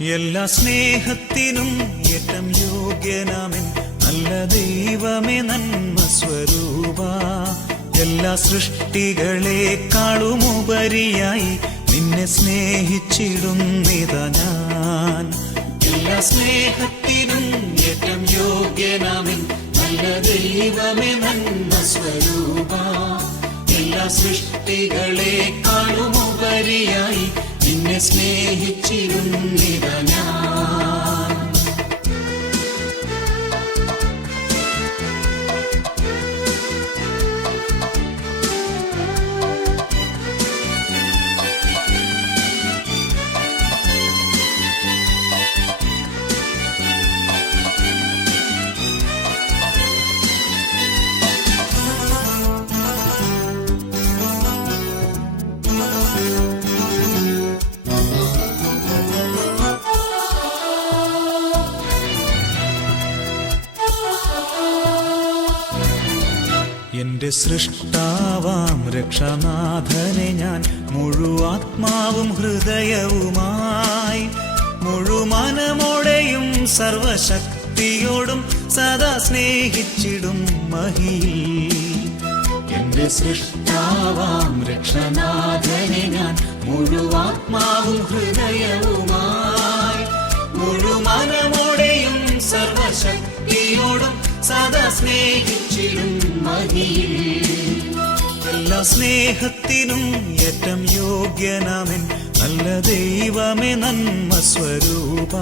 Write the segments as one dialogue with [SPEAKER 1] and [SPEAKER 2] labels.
[SPEAKER 1] എല്ലാ സ്നേഹത്തിനും ഏറ്റം യോഗ്യനാമൻ നല്ല ദൈവമേ നന്മ സ്വരൂപ. എല്ലാ സൃഷ്ടികളെക്കാളുമുപരിയായി നിന്നെ സ്നേഹിച്ചിടുന്നിതാ ഞാൻ. എല്ലാ സ്നേഹത്തിനും ഏറ്റം യോഗ്യനാമൻ നല്ല ദൈവമേ നന്മ സ്വരൂപ. എല്ലാ സൃഷ്ടികളെക്കാളും നിന്നെ ഞാൻ എന്റെ സൃഷ്ടാവാം രക്ഷനാഥനെ ഞാൻ മുഴുവാത്മാവും ഹൃദയവുമായി. മുഴുമനമോടെയും സർവശക്തിയോടും സദാ സ്നേഹിച്ചിടും മഹിയിൽ. എന്റെ സൃഷ്ടാവാം രക്ഷനാഥനെ ഞാൻ മുഴുവാത്മാവും ഹൃദയവുമായി. മുഴുമനമോടെയും സർവശക്തിയോടും സദാ സ്നേഹിച്ചിടും മഹിയിൽ. എല്ലാ സ്നേഹത്തിനും ഏറ്റം യോഗ്യനാമൻ നല്ല ദൈവമേ നന്മ സ്വരൂപ.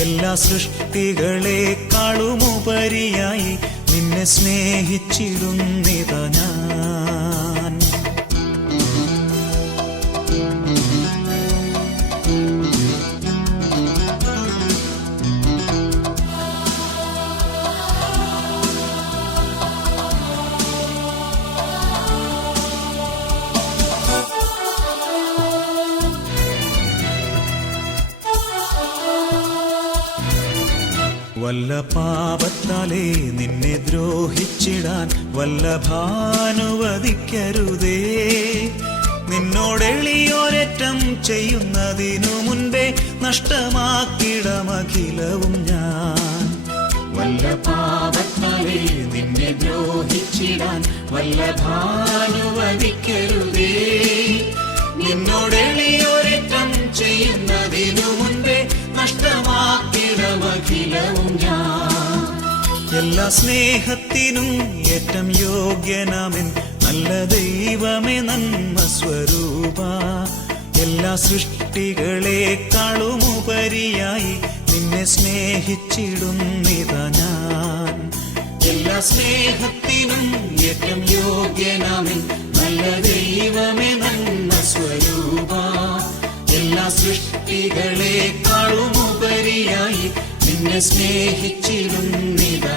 [SPEAKER 1] എല്ലാ സൃഷ്ടികളെക്കാളുമുപരിയായി നിന്നെ സ്നേഹിച്ചിടുന്നിതാ ഞാൻ. വല്ല പാപത്താലേ നിന്നെ ദ്രോഹിച്ചിടാൻ വല്ല ഭാനുവദിക്കരുതേ. നിന്നോടെളിയോരറ്റം ചെയ്യുന്നതിനു മുൻപേ നഷ്ടമാക്കിടമഖിലവും ഞാൻ. വല്ല പാപത്താലേ നിന്നെ ദ്രോഹിച്ചിടാൻ വല്ല ഭാനുവദിക്കരുതേ. നിന്നോടെളിയോരറ്റം ചെയ്യുന്നതിനു എല്ലാ സ്നേഹത്തിനും ഏറ്റം യോഗ്യനാമൻ. നല്ല ദൈവമേ നന്മ സ്വരൂപ. എല്ലാ സൃഷ്ടികളെക്കാളും ഉപരിയായി നിന്നെ സ്നേഹിച്ചിടുന്നിതാ ഞാൻ. എല്ലാ സ്നേഹത്തിനും ഏറ്റം യോഗ്യനാമൻ. നല്ല ദൈവമേ നന്മ സ്വരൂപ. എല്ലാ സൃഷ്ടികളെക്കാളും ഉപരിയായി നിന്നെ സ്നേഹിച്ചിടുന്നിതാ